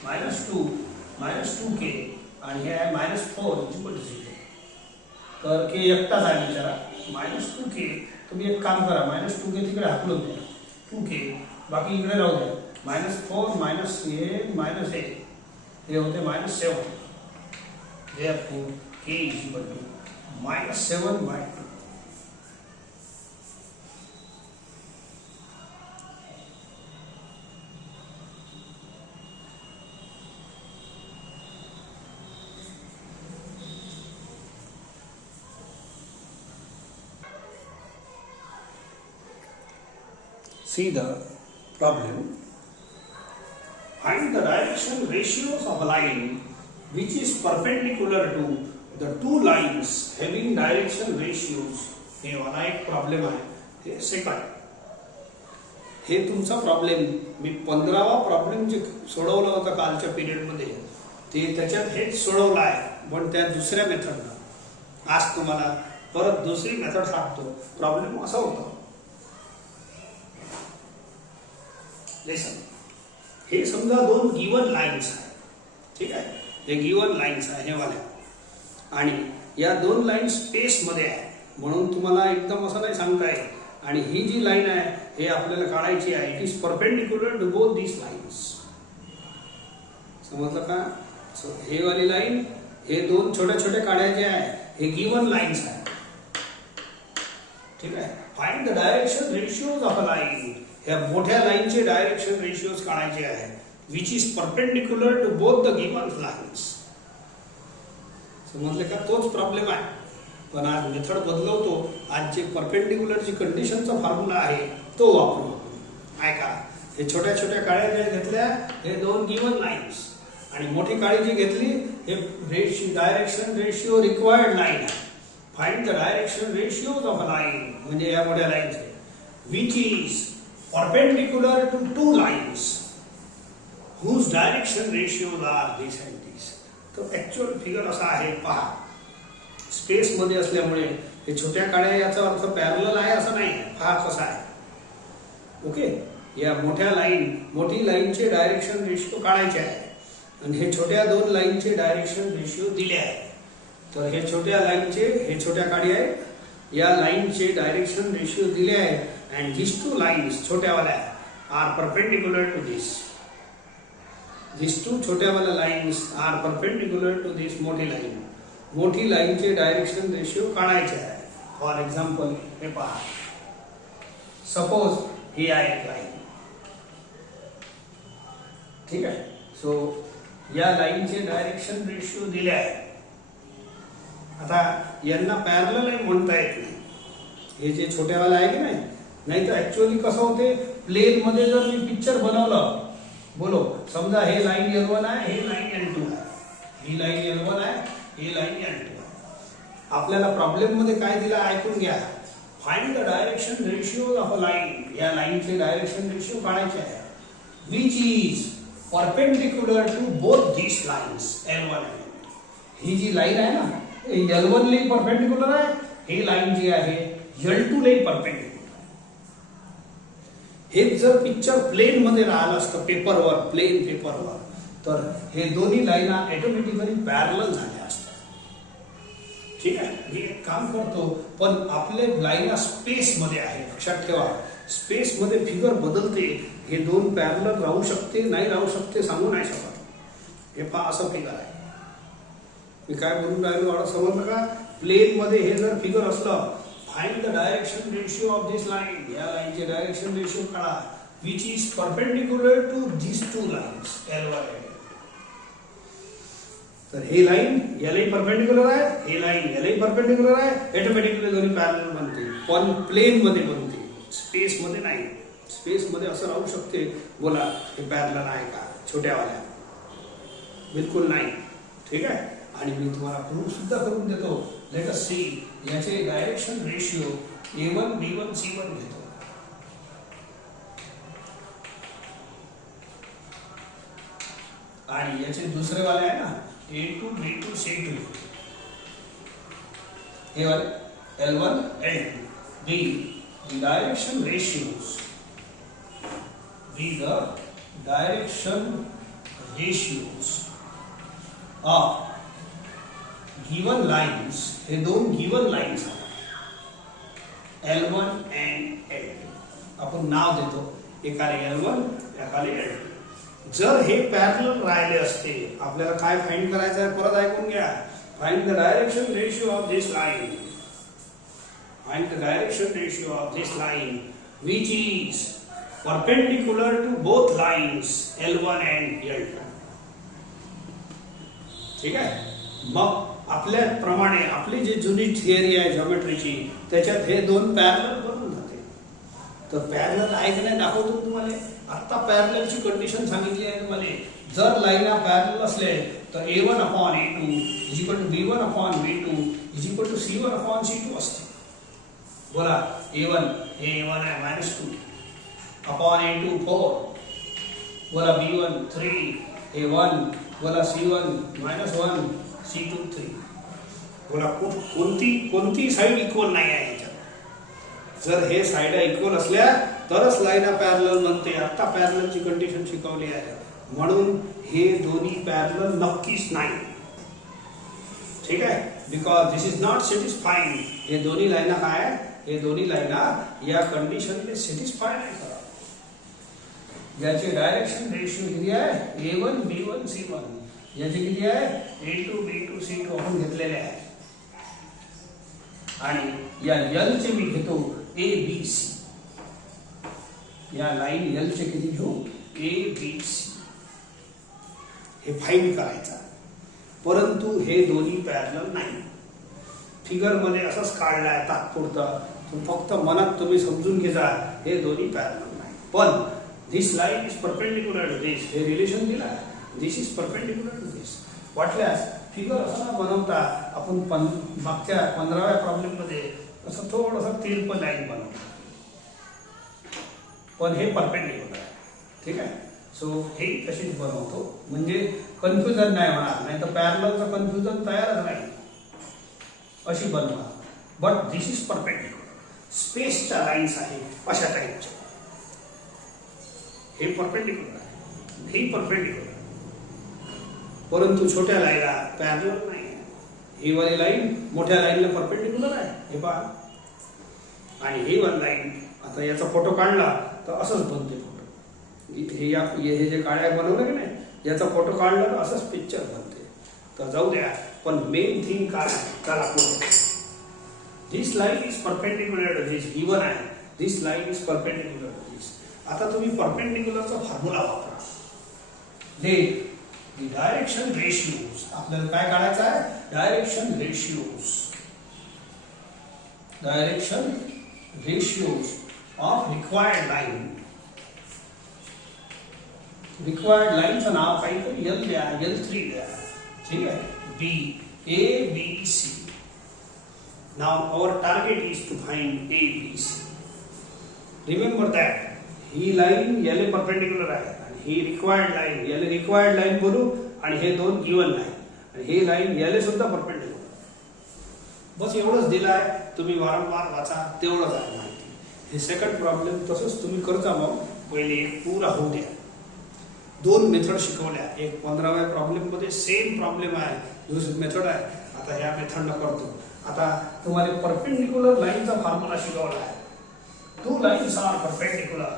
-2 k आणि हे आहे -4 इज इक्वल टू 0. तर k एकटाच आहे विचारा. -2 k तुम्ही एक काम करा. -2 k तिकडे हाकलून द्या. 2 k बाकी इकडे राहू द्या. -4 -a हे होते -7. therefore k is equal to -7/2. See the problem. Find the direction ratios of a line which is perpendicular to the two lines having direction ratios. हे वाला एक प्रॉब्लेम आहे. हे सेकंड. हे तुमचा प्रॉब्लेम मी 15वा प्रॉब्लेम जे सोडवला होता कालच्या पिरियड मध्ये ते त्याच्यात हेच सोडवला आहे पण त्या दुसऱ्या मेथडनं. आज तुम्हाला परत दुसरी मेथड सांगतो. प्रॉब्लेम असा होता. लेसन हे समजा दोन गिवन लाईन्स आहे. ठीक आहे. हे गिवन लाईन्स आहे हे वाले आणि या दोन लाईन स्पेस मध्ये आहे म्हणून तुम्हाला एकदम असं नाही सांगता येईल. आणि ही जी लाईन आहे हे आपल्याला काढायची आहे. It is perpendicular to both this lines. समजलं का? सो हे वाली लाईन हे दोन छोटे छोटे काढायचे आहे. हे गिवन लाईन्स आहे. ठीक आहे. Find the direction ratios of a line. या मोठ्या लाईनचे डायरेक्शन रेशियोज काढायचे आहे which is perpendicular to both the given lines. समजले का? तोच प्रॉब्लेम आहे पण आज मेथड बदलवतो. आज जे परपेंडिक्युलरची कंडिशनचा फॉर्म्युला आहे तो वापरू. ऐका. हे छोट्या छोट्या काळ्या ज्या घेतल्या हे दोन गिवन लाईन्स आणि मोठी काळी जी घेतली हे डायरेक्शन रेशियो रिक्वायर्ड लाईन आहे. Find the direction ratios of a line म्हणजे या मोठ्या लाईनचे which is perpendicular to two lines whose direction ratios are this and this. तो ऍक्च्युअल फिगर असा आहे पहा. स्पेस मध्ये असल्यामुळे हे छोट्या काळ्या याचा अर्थ पॅरलल आहे असं नाही. पहा कसा आहे. ओके. या मोठी लाईनचे डायरेक्शन रेशियो काढायचे आहे आणि हे छोट्या दोन लाईनचे डायरेक्शन रेशियो दिले आहे. तर हे छोट्या लाईनचे हे छोट्या काळी आहे. या लाईनचे डायरेक्शन रेशियो दिले आहे and these two lines छोट्या वाल्या are perpendicular to this. These two छोट्या वाल्या lines are perpendicular to this मोठी लाईन. मोठी लाईनचे डायरेक्शन रेशियो काढायचे आहे. फॉर एक्झाम्पल हे पहा. सपोज ही आहे एक लाईन. ठीक आहे. सो या लाईनचे डायरेक्शन रेशियो दिले आहे. आता यांना पॅरलल म्हणता येत नाही. हे जे छोट्यावाला आहे की नाही तर ऍक्च्युअली कसं होते प्लेन मध्ये जर मी पिक्चर बनवलं. बोलो समजा हे लाईन L1 आहे हे लाईन L2 आहे. ही लाईन L1 आहे ही लाईन L2 आहे. आपल्याला प्रॉब्लेम मध्ये काय दिला ऐकून घ्या. Find the direction ratio of a line. या लाईनचे डायरेक्शन रेशियो काढायचे आहे which is perpendicular to both this lines L1 आणि ही जी लाईन आहे ना L1 ला परपेंडिक्युलर आहे. ही लाईन जी आहे L2 ला परपेंडिक्युलर. हे जर पिक्चर प्लेन मध्ये राहिलं असतं प्लेन पेपरवर तर हे दोन्ही लाईना ऑटोमॅटिकली पॅरलल झाल्या असतात. ठीक आहे. मी एक काम करतो पण आपले लाईना स्पेस मध्ये आहे. लक्षात ठेवा स्पेस मध्ये फिगर बदलते. हे दोन पॅरलल राहू शकते नाही राहू शकते सांगू नाही शकत. हे पहा असं फिगर आहे. मी काय बोलून राहिलो एवढं समजलं का? प्लेन मध्ये हे जर फिगर असलं, find the direction ratio of this line. या लाईनचे डायरेक्शन रेशियो काढा which is perpendicular to this two lines L1 L2. तर हे लाईन यालाही परपेंडिक्युलर आहे, हे लाईन यालाही परपेंडिक्युलर आहे. ऑटोमॅटिकली दोन्ही पॅरलल बनते, पण प्लेन मध्ये बनते, स्पेस मध्ये नाही. स्पेस मध्ये असं राहू शकते. बोला हे पॅरलल आहे का छोट्यावाल्या? बिलकुल नाही. ठीक आहे. आणि मी तुम्हाला प्रूफ सुद्धा करून देतो. Let us see. याचे direction ratio A1 B1 C1 घेतो. आणि याचे दुसरे वाले आहे ना A2 B2 C2. A1 L1 L2. B the direction ratios. B the direction ratios of given lines. हे दोन गिवन लाईन्स आहेत L1 and L2. आपण नाव देतो, एकाले L1 एकाले L2. जर हे पॅरलल राहिले असते, आपल्याला काय फाइंड करायचं आहे परत ऐकून घ्या. Find the direction ratio of this line. Find the direction ratio of this line which is perpendicular to both lines L1 and L2. ठीक आहे. मग आपल्या प्रमाणे आपली जी जुनी थिअरी आहे जॉमेट्रीची, त्याच्यात हे दोन पॅरलल बनून जाते. तर पॅरलल आहे की नाही दाखवतो तुम्हाला. आता पॅरललची कंडिशन सांगितली आहे तुम्हाला. जर लाईना पॅरलल असले तर A1 upon A2 is equal to B1 upon B2 is equal to C1 upon C2 असते. बोला A1 हे A1 आहे -2 upon A2 4. बोला B1 3 A1. बोला C1 -1 C2 3. बोला कोणती साइड इक्वल नाही आहे याच्यात. जर हे साइड इक्वल असल्या तरच लाईन पॅरलल बनते. आता पॅरललची कंडिशन शिकवली आहे, म्हणून हे दोन्ही पॅरलल नक्कीच नाही. ठीक आहे. Because this is not satisfying. हे दोन्ही लाईना काय? हे दोन्ही लाईना या कंडिशनने सॅटिस्फाय नाही करत. याची डायरेक्शन रेशिओ किती आहे? A1 B1 C1. याची किती आहे? A2 B2 C2 आपण घेतलेले आहे. आणि या L चे मी घेतो A B C. या लाईन L चे किती घेऊ? A B C. हे फाइंड करायचं. परंतु हे दोन्ही पॅरलल नाही. फिगर मध्ये असंच काढलाय तात्पुरतं. फक्त मनात तुम्ही समजून घ्या हे दोन्ही पॅरलल नाही. पण दिस लाईन इज परपेंडिक्युलर टू दिस. हे रिलेशन दिला आहे. दिस इज परपेंडिक्युलर टू दिस. वाटल्यास फिगर असं बनवता आपण मागच्या 15व्या प्रॉब्लेम मध्ये असं थोडंसं तिरपं लाईन बनवतो, पण हे परपेंडिक्युलर आहे. ठीक आहे. सो हे तशीच बनवतो म्हणजे कन्फ्युजन नाही होणार. नाही तर पॅरललचं कन्फ्युजन तयारच नाही. अशी बनवा. But this is perpendicular. स्पेसच्या लाईन्स आहे अशा टाईपच्या. हे परपेंडिक्युलर आहे, हे परपेंडिक्युलर. परंतु छोट्या लाईनला पॅरलल नाही. ही वाली लाईन मोठ्या लाईनला परपेंडिक्युलर आहे. हे पहा. आणि ही वाली लाईन आता याचा फोटो काढला तर असंच बनते फोटो. हे जे काळ्या बनवलं की नाही याचा फोटो काढला तर असंच पिक्चर बनते. तर जाऊ द्या. पण मेन थिंग काय त्याला पुढे this line is perpendicular to this. Given आहे this line is perpendicular to this. आता तुम्ही परपेंडिक्युलरचा फॉर्म्युला वापरा. Let the direction ratios. आपल्याला काय काढायचं आहे? Direction ratios. Direction ratios of required line. Required लाईनचं नाव काहीतरी L द्या, L3 द्या. ठीक आहे. B A B C. Now our target is to find A B C. Remember that. He line याला परपेंडिक्युलर आहे आणि ही रिक्वायर्ड लाईन. याला रिक्वायर्ड लाईन बोलू आणि हे दोन गिवन लाईन. आणि ही लाईन याला सुद्धा परपेंडिक्युलर. बस एवढंच दिलं आहे. तुम्ही वारंवार वाचा, तेवढंच आहे माहिती. हे सेकंड प्रॉब्लेम तसंच तुम्ही करता. मग पहिले एक पुरा होऊ द्या. दोन मेथड शिकवल्या. एक 15व्या प्रॉब्लेम मध्ये सेम प्रॉब्लेम आहे, दुसरी मेथड आहे. आता ह्या मेथडला करतो. आता तुम्हाला परपेंडिक्युलर लाईनचा फॉर्म्युला शिकवला आहे. two lines are perpendicular.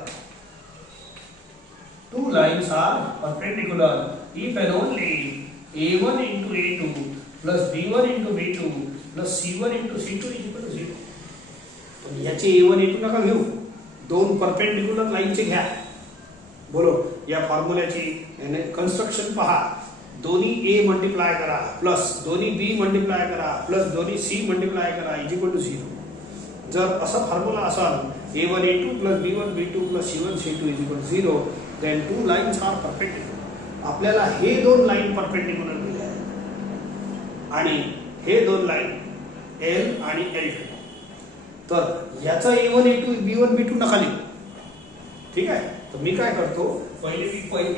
Two lines are perpendicular if and only a1 into a2 plus b1 into b2 plus c1 into c2 is equal to 0. पण याचे a1 a2 नका घेऊ, दोन परपेंडिक्युलर लाईनचे घ्या. बोलो या फॉर्म्युल्याची कन्स्ट्रक्शन पहा. दोन्ही a मल्टिप्लाय करा प्लस दोन्ही b मल्टिप्लाय करा प्लस दोन्ही c मल्टिप्लाय करा इज इक्वल टू 0. जर असा फॉर्म्युला असाल a1 a2 plus b1 b2 plus c1 c2 is equal to 0, then two lines are perpendicular. आपल्याला हे दोन लाईन परपेंडिक्युलर दिले आहेत आणि हे दोन लाईन L आणि L2. तर याचा a1 a2 b1 b2 नका लिहू. ठीक आहे, तर मी काय करतो, पहिले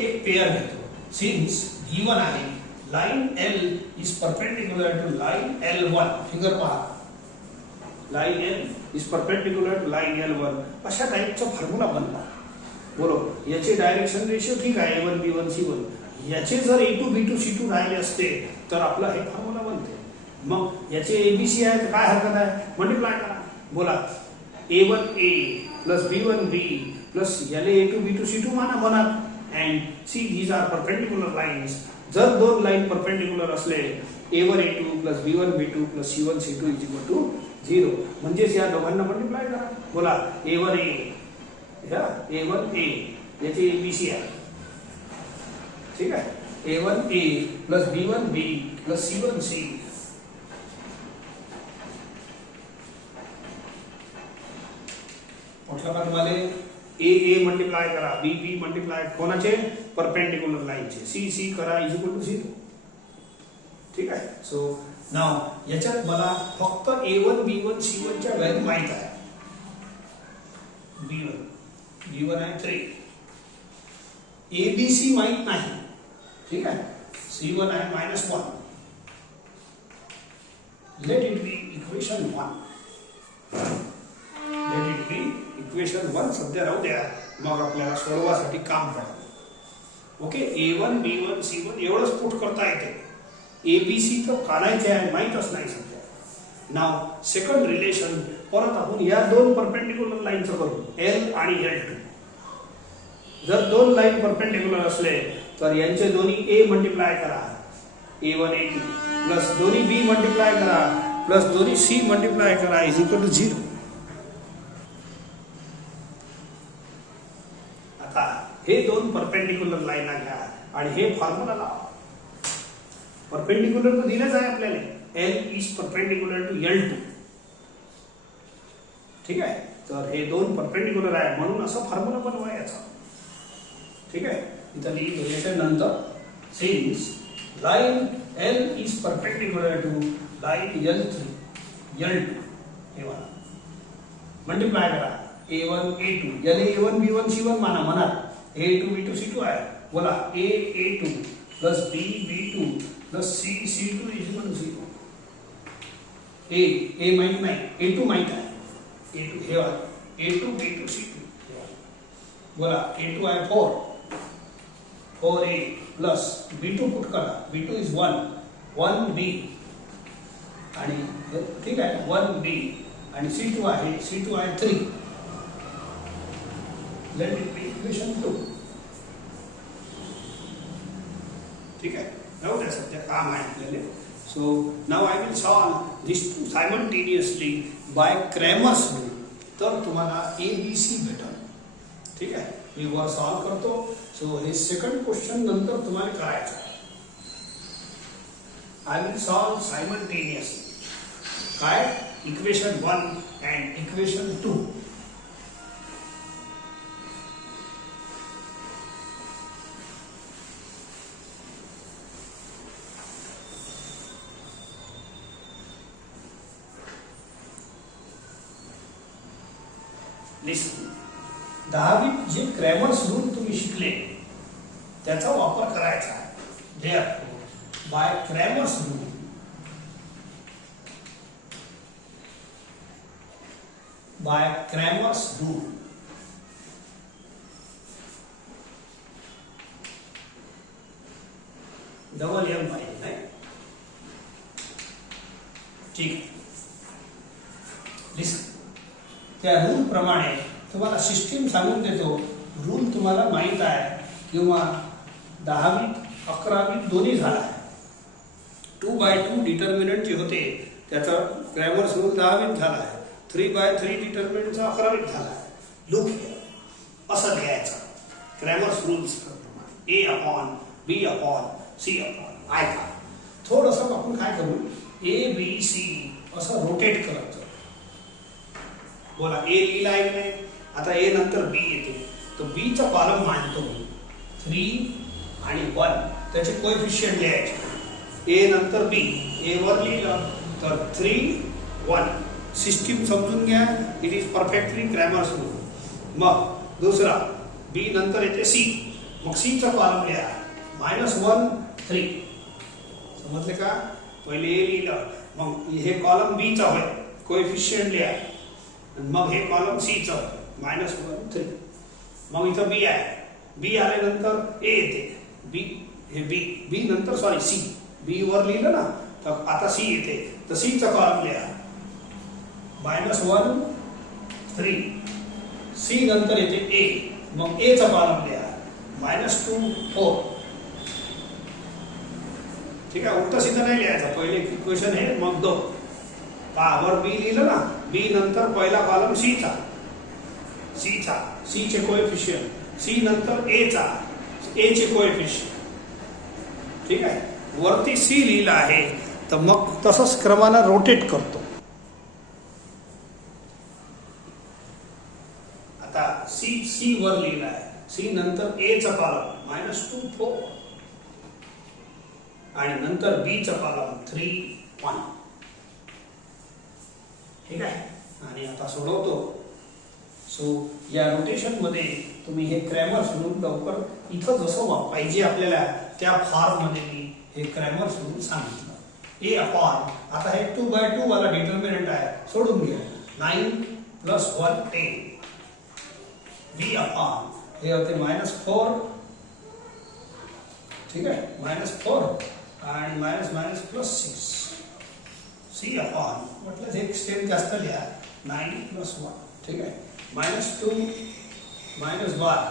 एक पेअर घेतो. सिन्स गिवन आहे line L is perpendicular to line L1. Figure पहा, line L is perpendicular to line L1. अशा टाईपचा फॉर्म्युला बनला. बोलो याचे डायरेक्शन रेशिओ ठीक आहे a1 b1 c1. याचे जर a2 b2 c2 राहिले असते तर आपला हे फॉर्म्युला बनते. मग याचे abc आहे तर काय हरकत आहे, मल्टिप्लाय करा. बोला a1 a plus b1 b plus याले a2 b2 c2 माना मनात and c these are perpendicular lines. जर दोन लाईन परपेंडिक्युलर असले a1 a2 plus b1 b2 plus c1 c2 is equal to 0. म्हणजेच या दोघांना मल्टिप्लाय करा. बोला a1 a या a1 a याचे abc आहे. ठीक आहे, a1 a plus b1 b plus c1 c. म्हटलं का तुम्हाला a a मल्टिप्लाय करा b b मल्टिप्लाय कोणाचे, परपेंडिक्युलर लाईनचे. c c करा इज इक्वल टू 0. ठीक आहे. सो नाव याच्यात मला फक्त a1 b1 c1 च्या व्हॅल्यू माहित आहे. b1 आहे 3, abc माहित नाही. ठीक आहे, c1 आहे -1. Late it be equation 1. Late it be equation 1 सध्या राहू द्या, मग आपल्याला सोडवासाठी काम पडेल. ओके, a1 b1 c1 एवढंच पुट करता येते. abc तर काढायचे आहे, माहीतच नाही सध्या. नाव सेकंड रिलेशन परत आपण या दोन परपेंडिक्युलर लाईनचं करू, L आणि L2. जर दोन लाईन परपेंडिक्युलर असले तर यांचे दोन्ही a मल्टिप्लाय करा a1 a2 प्लस दोन्ही b मल्टिप्लाय करा प्लस दोन्ही c मल्टिप्लाय करा इज इक्वल टू 0. आता हे दोन परपेंडिक्युलर लाईन घ्या आणि हे फॉर्म्युला लावा. परपेंडिक्युलर तर दिलंच आहे आपल्याला, L is perpendicular to L2. ठीक आहे, तर हे दोन परपेंडिक्युलर आहे म्हणून असा फॉर्म्युला बनवा याचा. ठीक आहे, इथं लिहिल्याच्या नंतर since line L is perpendicular to line L2 हे वाला मल्टिप्लाय करा a1 a2 याले a1 b1 c1 माना मनात a2 b2 c2 आहे. बोला a a2 plus b b2 plus c c2 is equal to 0. a माहित नाही, a2 माहित आहे. a2 हे वाला a2 b2 c2. बोला a2 आहे 4a plus b2 पुट करा, b2 is 1b आणि ठीक आहे 1b आणि c2 आहे 3. Let it be equation 2. ठीक आहे, नाउ द्या सध्या काम आहे आपल्याला. So now I will solve this two simultaneously by Cramer's rule. तर तुम्हाला abc भेटेल. ठीक आहे, मी वर सॉल्व करतो. सो हे सेकंड क्वेश्चन नंतर तुम्हाला करायचं आहे. आय विल सॉल्व सायमल्टेनियसली काय इक्वेशन 1 अँड इक्वेशन 2. लिसन, 10वीत जे क्रॅमर्स रूल तुम्ही शिकले त्याचा वापर करायचा आहे. Therefore by Cramer's rule double m पाहिजे नाही. ठीक आहे, लिसन, त्या रूल प्रमाणे तुम्हाला सिस्टीम सांगून देतो, रूल तुम्हाला माहीत आहे किंवा 10वीत 11वीत दोन्ही झाला आहे. 2/2 डिटर्मिनंट जे होते त्याचा ग्रॅमर्स रूल 10वीत झाला आहे. 3/3 डिटर्मिनंटचा 11वीत झाला आहे. लुक हिअर असं लिहायचं grammars rules A upon B upon C upon I का. थोडंसं आपण काय करू, ABC असं रोटेट करायचं. बोला A लिहिला आहे नाही, आता A नंतर B येते, तर B चा कॉलम मांडतो मी 3 आणि 1, त्याचे कोएफिशियंट लिहायचे. A नंतर B, A वर लिहिलं तर 3 1. सिस्टीम समजून घ्या, इट इज परफेक्टली ग्रॅमर्स रूल. मग दुसरा B नंतर येते C, मग C चा कॉलम लिहा -1 3. समजले का. पहिले A लिहिलं, मग हे कॉलम B चा होय, कोएफिशियंट लिहा. मग हे कॉलम C चा -1 3. मग इथं B आहे, B आल्यानंतर A येते, B हे B नंतर सॉरी C, B वर लिहिलं ना, तर आता C येते, तर C चा कॉलम लिहा -1 3. C नंतर येते A, मग A चा कॉलम लिहा -2 4. ठीक आहे, उलट सीधा नाही लिहायचं, पहिले इक्वेशन आहे मग 2. वर B लिहिलं ना, B नंतर पहिला कॉलम C चा, C चे कोएफिशियंट, C नंतर A चा, A चे कोएफिशियंट. ठीक आहे, वरती C लिहिलं आहे, तर मग तसंच क्रमानं रोटेट करतो. आता C वर लिहिलं आहे, C नंतर A चा कॉलम -2 4 आणि नंतर B चा कॉलम 3 1. ठीक आहे, आणि आता सोडवतो. सो या रोटेशन मध्ये तुम्ही हे क्रॅमर्स रूल लवकर इथं जसं पाहिजे आपल्याला त्या फॉर्म मध्ये मी हे क्रॅमर्स रूल सांगितलं. A अपॉन, आता हे 2/2 वाला डिटर्मिनंट आहे, सोडून घ्या. 9 + 1 10. B अपॉन हे होते -4. ठीक आहे, -4 आणि -+6. C अपॉन म्हटलं एक स्टेप जास्त लिहा, 9 + 1. ठीक आहे, -2 -1.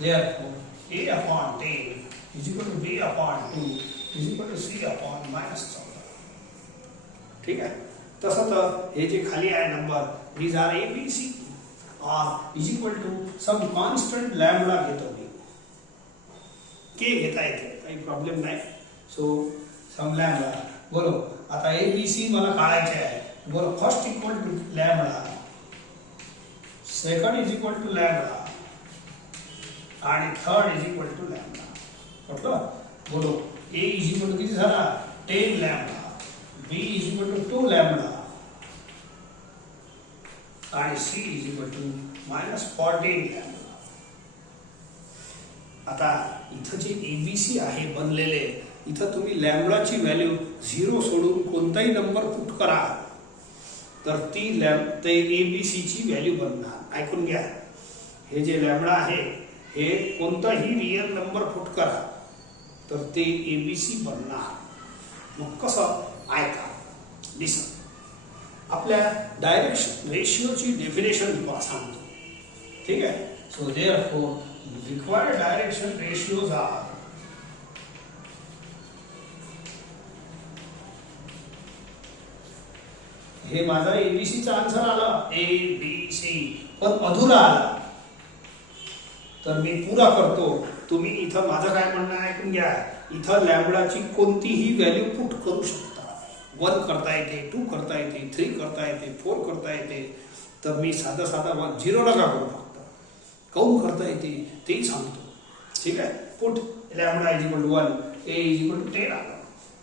Therefore A upon 10 is equal to B upon 2 is equal to C upon -14. ठीक आहे, तसं तर हे जे खाली आहे number, these are A B C or is equal to some constant lambda घेतो मी. K घेता येते, काही प्रॉब्लेम नाही. So some lambda. बोलो आता A B C मला काढायचे आहे. बोलो first equal to lambda, second is equal to lambda आणि third is equal to lambda. म्हटलं बोलो A इज इक्वल टू किती झाला 10 lambda, B is equal to 2 lambda आणि C is equal to -14 lambda. आता इथं जे ABC आहे बनलेले, इथं तुम्ही लॅम्बडाची व्हॅल्यू 0 सोडून कोणताही नंबर पुट करा तर ते ABC ची व्हॅल्यू बनणार. ऐकून घ्या, हे जे लॅम्बडा आहे हे कोणताही रियल नंबर पुट करा तर ते ABC बनणार. मग कसं, ऐका, लिसन. आपल्या डायरेक्शन रेशियोची डेफिनेशन सांगतो. ठीक आहे, so therefore required direction ratios are हे माझा ABC चा आन्सर आला A B C, पण अधुरा आला तर मी पुरा करतो. तुम्ही इथं माझं काय म्हणणं आहे ऐकून घ्या. इथं लॅम्बडाची कोणतीही व्हॅल्यू पुट करू शकता. 1 करता येते, 2 करता येते, 3 करता येते, 4 करता येते. तर मी साधा 0 नका करू, फक्त काउंट करता येते तेही सांगतो. ठीक आहे, put lambda is equal to 1, A is equal to 10 आला.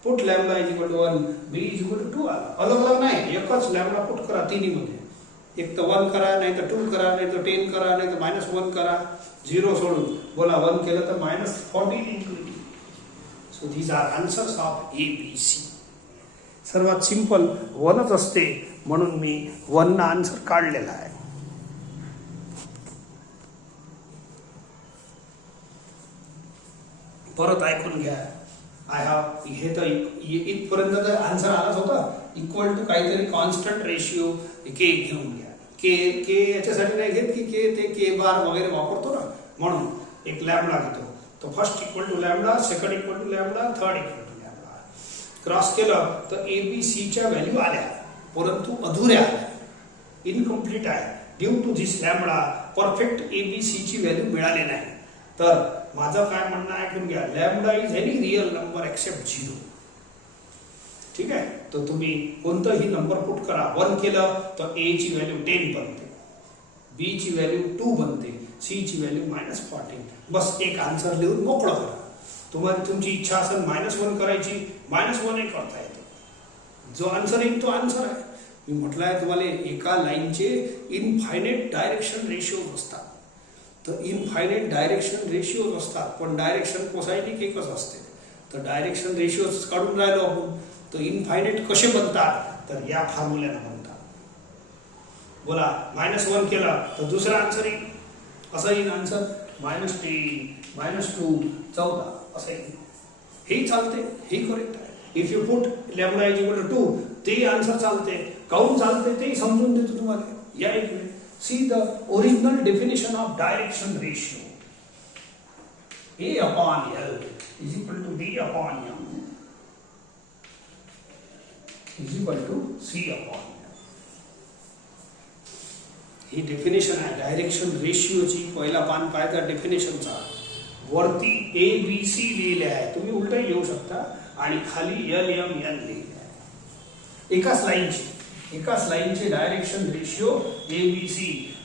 Put lambda is equal to 1, B is equal to 2 आला. अलग अलग नाही, एकच लॅम्बडा पुट करा तिन्हीमध्ये. एक तर 1 करा, नाही तर 2 करा, नाही तर 10 करा, नाही तर -1 करा. 0 सोडून बोला 1 केलं तर -14 include. So these are answers of ABC. सर्वात सिंपल 1च असते म्हणून मी 1 ना आन्सर काढलेला आहे. परत ऐकून घ्या. हे तर इथपर्यंत आन्सर आलाच होता. इक्वल टू काहीतरी कॉन्स्टंट रेशियो K घेऊन घ्या. के याच्यासाठी नाही घेत की के ते के बार वगैरे वापरतो ना, म्हणून एक लॅम्बडा घेतो. तो first equal to lambda, second equal to lambda, third equal to lambda. Cross केलं तर एबीसीच्या व्हॅल्यू आल्या, परंतु अधुऱ्या आल्या, इनकम्प्लीट आहे. Due to this lambda perfect एबीसीची व्हॅल्यू मिळाली नाही. तर माझं काय म्हणणं आहे ऐकून घ्या, lambda is any real number except 0. ठीक आहे. तर तुम्ही कोणताही नंबर पुट करा. 1 केलं तर ए ची व्हॅल्यू 10 बनते, बी ची व्हॅल्यू 2 बनते, सी ची व्हॅल्यू -14. बस एक आन्सर लिहून मोकळं करा. तुम्हाला तुमची इच्छा असेल -1 करायची, -1 करता येते. जो आन्सर येईल तो आन्सर आहे. मी म्हटलं आहे तुम्हाला एका लाईनचे इनफायनाईट डायरेक्शन रेशिओज असतात. तर इनफायनाईट डायरेक्शन रेशिओज असतात, पण डायरेक्शन कोसायनिक एकच असते. तर डायरेक्शन रेशिओज काढून राहिलो आपण. तर इनफायनाईट कसे बनतात, तर या फॉर्म्युल्याने बनतात. बोला -1 केला तर दुसरा आन्सर येईल, असा येईल आन्सर -10, -2, 14 असं येईल. हे चालते, हे करेक्ट आहे. If you put lambda is equal to 2, ते आन्सर चालते. काऊन चालते ते समजून देतो तुम्हाला. या इकडे see the original definition of direction ratio. A/L is equal to B/M is equal to C/M. ही डेफिनेशन आहे डायरेक्शन रेशिओची. पहिला पान पाहायचा डेफिनेशनचा. वरती ABC लिहिले आहे, तुम्ही उलटही लिहू शकता, आणि खाली LMN लिहिले आहे. एकाच लाईनची डायरेक्शन रेशिओ ABC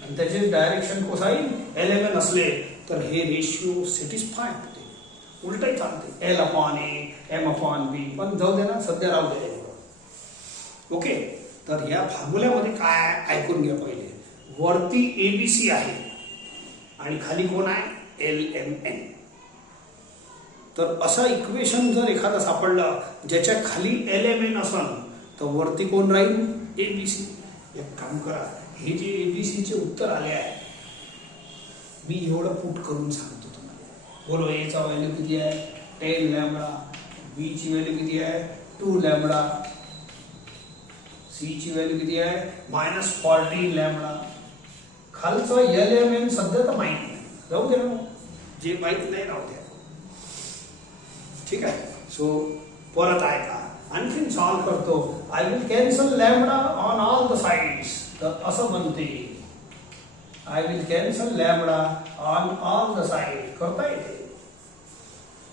आणि त्याचे डायरेक्शन कोसाइन LMN असले तर हे रेशिओ सॅटिस्फाय होते. उलटही चालते, L/A, M/B, पण जाऊ दे ना, सध्या राहू दे. ओके. तर या फॉर्म्युल्यामध्ये काय ऐकून घ्या. पहिले वरती ABC आहे आणि खाली कोण आहे, LMN. तर असं इक्वेशन जर एखादा सापडलं ज्याच्या खाली LMN असेल तर वरती कोण राहील, ABC. एक काम करा, हे जे ABC चे उत्तर आले आहे मी एवढं पुट करून सांगतो तुम्हाला. बोलो A चा व्हॅल्यू किती आहे, 10 लॅम्बडा. B ची व्हॅल्यू किती आहे, 2 लॅम्बडा. C ची व्हॅल्यू किती आहे, -14 लॅम्बडा. खालचं LMN सध्या तर माहित नाही, राहू द्या ना, जे माहित नाही राहू द्या. ठीक आहे. सो परत आहे का, आणखीन सॉल्व करतो. I will cancel lambda on all the sides. तर असं बनते, I will cancel lambda on all the side. करता येते.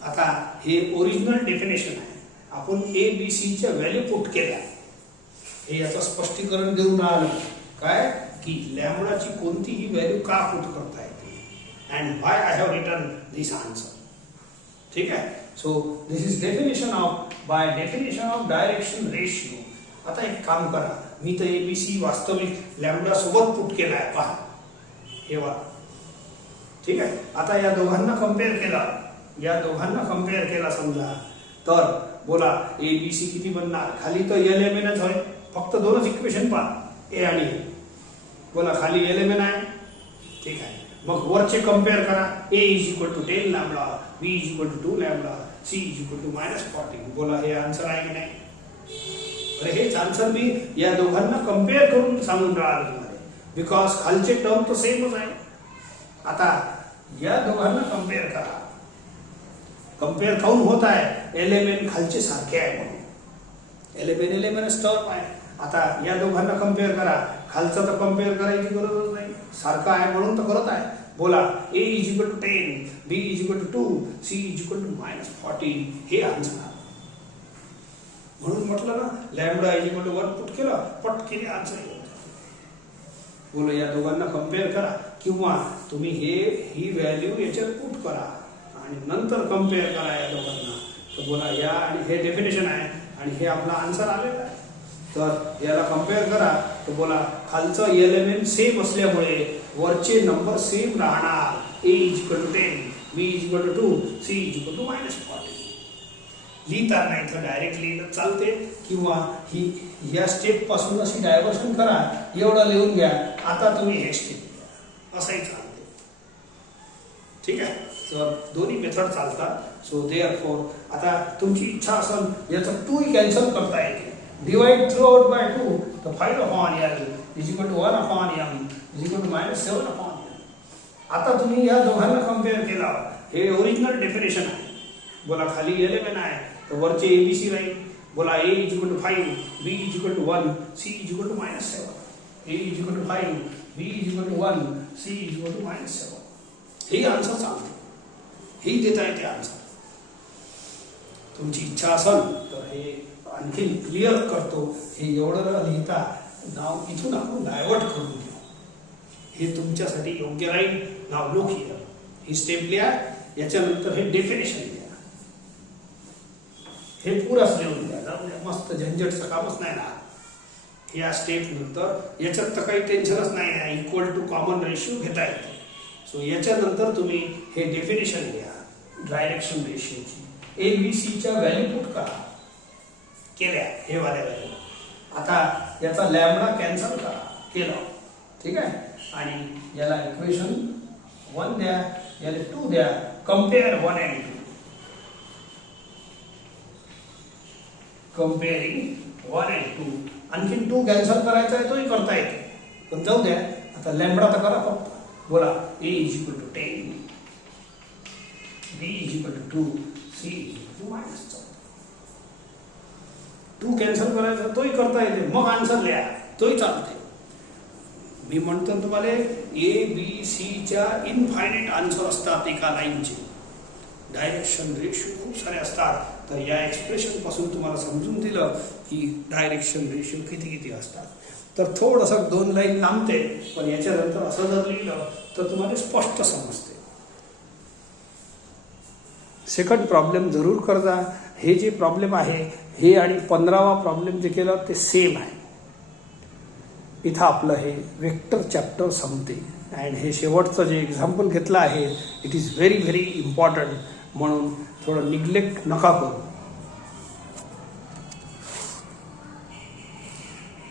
आता हे ओरिजिनल डेफिनेशन आहे. आपण ABCच्या व्हॅल्यू पुट केल्या. हे याचं स्पष्टीकरण देऊन आलं काय, की लॅम्बडाची कोणतीही व्हॅल्यू का पुट करता येते, and why I have written this answer. ठीक आहे. So this is definition of by definition of direction ratio. आता एक काम करा, मी तर ABC वास्तविक लॅम्बडा सोबत पुट केला आहे, पहा हे वा. ठीक आहे. आता या दोघांना कम्पेअर केला समजा, तर बोला ABC किती बनणार. खाली तर LMNच होय, फक्त दोनच इक्वेशन पहा, A आणि A. बोला खाली LMN आहे. ठीक आहे. मग वरचे कम्पेअर करा. A is equal to 10 lambda, B is equal to 2 lambda, C is equal to -14. बोला हे आन्सर आहे की नाही. अरे हेच आन्सर मी या दोघांना कम्पेअर करून सांगून राहिलो तुम्हाला, बिकॉज खालचे टर्म तर सेमच आहे. आता या दोघांना कम्पेअर करा. कम्पेअर काऊन होत आहे, LMN खालचे सारखे आहे म्हणून. LMN टर्म आहे. आता या दोघांना कम्पेअर करा. खालचं तर कम्पेअर करायची गरजच नाही, सारखं आहे म्हणून तर करत आहे. बोला A is equal to 10, B is equal to 2, C is equal to -14. हे आन्सर आहे. म्हणून म्हटलं ना, lambda is equal to 1 put केलं, पटकेने आन्सर येईल. बोला या दोघांना कम्पेअर करा, किंवा तुम्ही ही व्हॅल्यू याच्यात पुट करा आणि नंतर कम्पेअर करा या दोघांना. तर बोला या आणि हे डेफिनेशन आहे आणि हे आपला आन्सर आलेला आहे. तर याला कम्पेअर करा. तर बोला खालचं LMN सेम असल्यामुळे वरचे नंबर सेम राहणार. A is equal to 10, B is equal to 2, C is equal to -14. लिहिता नाही तर डायरेक्ट लिहिलं चालते, किंवा या स्टेप पासून अशी डायव्हर्शन करा, एवढं लिहून घ्या. आता तुम्ही हे स्टेप घ्या, असंही चालते. ठीक आहे. तर दोन्ही मेथड चालतात. सो देअरफॉर आता तुमची इच्छा असेल याचं 2 कॅन्सल करता येते. डिवाइड थ्रू आउट बाय 2, तर 5/L is equal to 1 upon m is equal to -7 upon n. आता तुम्ही या दोघांना कम्पेअर केला, हे ओरिजिनल डेफिनेशन आहे. बोला खाली एलिमेंट आहे तर वरचे एबीसी राहील. बोला a is equal to 5, b is equal to 1, c is equal to -7. a is equal to 5, b is equal to 1, c is equal to -7. हे आन्सर सांगते, हे देता येते आन्सर. तुमची इच्छा असेल तर हे आणखी क्लिअर करतो. हे एवढं न लिहिता नाव इथून आपण डायव्हर्ट करून घेऊ, हे तुमच्यासाठी योग्य राहील. Now look here, he step लिहा. याच्यानंतर हे डेफिनेशन लिहा. हे पुराच लिहून द्या, जाऊन द्या, मस्त झंझटचं कामच नाही ना. या स्टेप नंतर याच्यात तर काही टेन्शनच नाही आहे. इक्वल टू कॉमन रेशिओ घेता येते. सो याच्यानंतर तुम्ही हे डेफिनेशन लिहा डायरेक्शन रेशिओची. ए बी सीच्या व्हॅल्यू पुट करा, केल्या हे वाल्या व्हॅल्यू. आता याचा लॅम्बडा कॅन्सल करा, केलं, ठीक आहे. आणि याला इक्वेशन 1 द्या, याला 2 द्या. Compare 1 and 2. Comparing 1 and 2. आणखीन 2 कॅन्सल करायचा आहे तोही करता येते, पण जाऊ द्या. आता लॅम्बडा तर करा फक्त. बोला a is equal to 10, b is equal to 2, c is equal to -7. 2 cancel करायचा तोही करता येते, मग आन्सर लिहा तोही चालते. मी म्हणतो तुम्हाला ए बी सी च्या इनफायनाइट आन्सर असतात एका लाईनचे. डायरेक्शन रेशिओ खूप सारे असतात. तर या एक्सप्रेशन पासून तुम्हाला समजून दिलं की डायरेक्शन रेशिओ किती किती असतात. तर थोडंसं 2 लाईन लांबते, पण याच्यानंतर असं जर लिहिलं तर तुम्हाला स्पष्ट समजते. सेकंड प्रॉब्लेम जरूर करजा. हे जे प्रॉब्लेम आहे हे आणि 15वा प्रॉब्लेम जे केलं ते सेम आहे. इथं आपलं हे वेक्टर चॅप्टर संपते. अँड हे शेवटचं जे एक्झाम्पल घेतलं आहे it is very very important, म्हणून थोडं निग्लेक्ट नका करू.